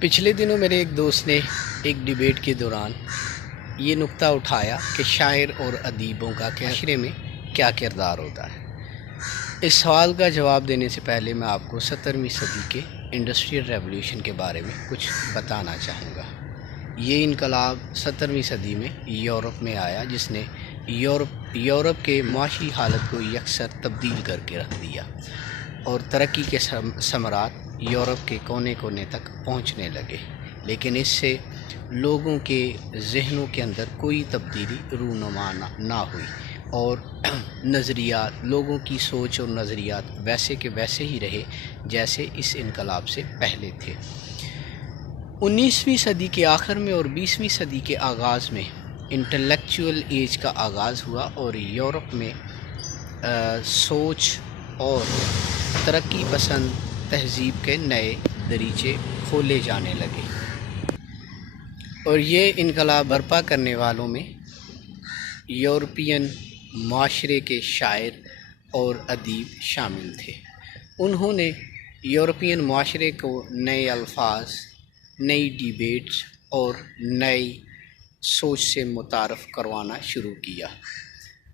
پچھلے دنوں میرے ایک دوست نے ایک ڈیبیٹ کے دوران یہ نقطہ اٹھایا کہ شاعر اور ادیبوں کا معاشرے میں کیا کردار ہوتا ہے۔ اس سوال کا جواب دینے سے پہلے میں آپ کو 17ویں صدی کے انڈسٹریل ریولیوشن کے بارے میں کچھ بتانا چاہوں گا۔ یہ انقلاب 17ویں صدی میں یورپ میں آیا، جس نے یورپ کے معاشی حالت کو یکسر تبدیل کر کے رکھ دیا اور ترقی کے ثمرات یورپ کے کونے کونے تک پہنچنے لگے، لیکن اس سے لوگوں کے ذہنوں کے اندر کوئی تبدیلی رونما نہ ہوئی اور نظریات، لوگوں کی سوچ اور نظریات ویسے کے ویسے ہی رہے جیسے اس انقلاب سے پہلے تھے۔ 19ویں صدی کے آخر میں اور 20ویں صدی کے آغاز میں انٹلیکچول ایج کا آغاز ہوا اور یورپ میں سوچ اور ترقی پسند تہذیب کے نئے دریچے کھولے جانے لگے، اور یہ انقلاب برپا کرنے والوں میں یورپین معاشرے کے شاعر اور ادیب شامل تھے۔ انہوں نے یورپین معاشرے کو نئے الفاظ، نئی ڈیبیٹس اور نئی سوچ سے متعارف کروانا شروع کیا۔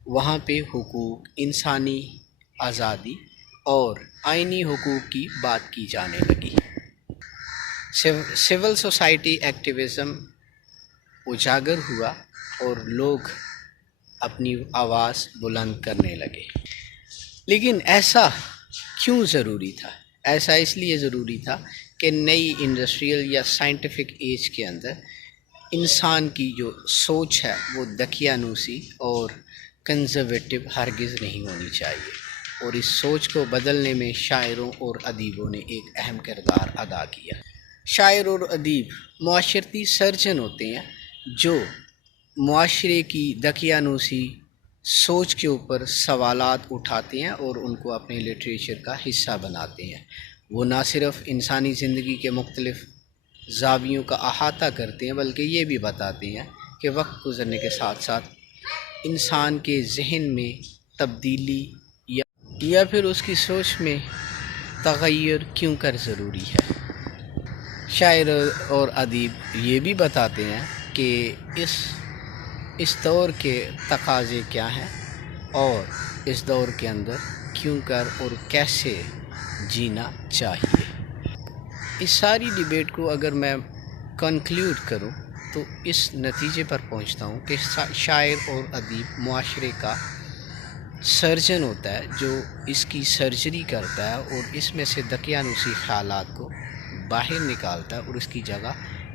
وہاں پہ حقوق، انسانی آزادی اور آئینی حقوق کی بات کی جانے لگی۔ سول سوسائٹی ایکٹیویزم اجاگر ہوا اور لوگ اپنی آواز بلند کرنے لگے۔ لیکن ایسا کیوں ضروری تھا؟ ایسا اس لیے ضروری تھا کہ نئی انڈسٹریل یا سائنٹیفک ایج کے اندر انسان کی جو سوچ ہے وہ دقیانوسی اور کنزرویٹو ہرگز نہیں ہونی چاہیے، اور اس سوچ کو بدلنے میں شاعروں اور ادیبوں نے ایک اہم کردار ادا کیا۔ شاعر اور ادیب معاشرتی سرجن ہوتے ہیں جو معاشرے کی دقیانوسی سوچ کے اوپر سوالات اٹھاتے ہیں اور ان کو اپنے لٹریچر کا حصہ بناتے ہیں۔ وہ نہ صرف انسانی زندگی کے مختلف زاویوں کا احاطہ کرتے ہیں، بلکہ یہ بھی بتاتے ہیں کہ وقت گزرنے کے ساتھ ساتھ انسان کے ذہن میں تبدیلی یا پھر اس کی سوچ میں تغیر کیوں کر ضروری ہے۔ شاعر اور ادیب یہ بھی بتاتے ہیں کہ اس دور کے تقاضے کیا ہیں اور اس دور کے اندر کیوں کر اور کیسے جینا چاہیے۔ اس ساری ڈیبیٹ کو اگر میں کنکلیوڈ کروں تو اس نتیجے پر پہنچتا ہوں کہ شاعر اور ادیب معاشرے کا سرجن ہوتا ہے، جو اس کی سرجری کرتا ہے اور اس میں سے دقیانوسی خیالات کو باہر نکالتا ہے اور اس کی جگہ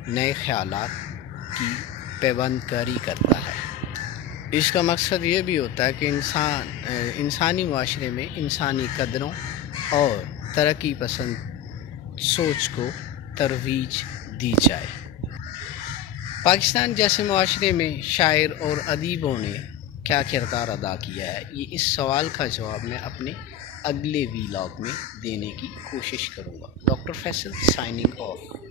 نئے خیالات کی پیوند کاری کرتا ہے۔ اس کا مقصد یہ بھی ہوتا ہے کہ انسانی معاشرے میں انسانی قدروں اور ترقی پسند سوچ کو ترویج دی جائے۔ پاکستان جیسے معاشرے میں شاعر اور ادیبوں نے کیا کردار ادا کیا ہے، یہ اس سوال کا جواب میں اپنے اگلے ویلاگ میں دینے کی کوشش کروں گا۔ Doctor Faisal signing of.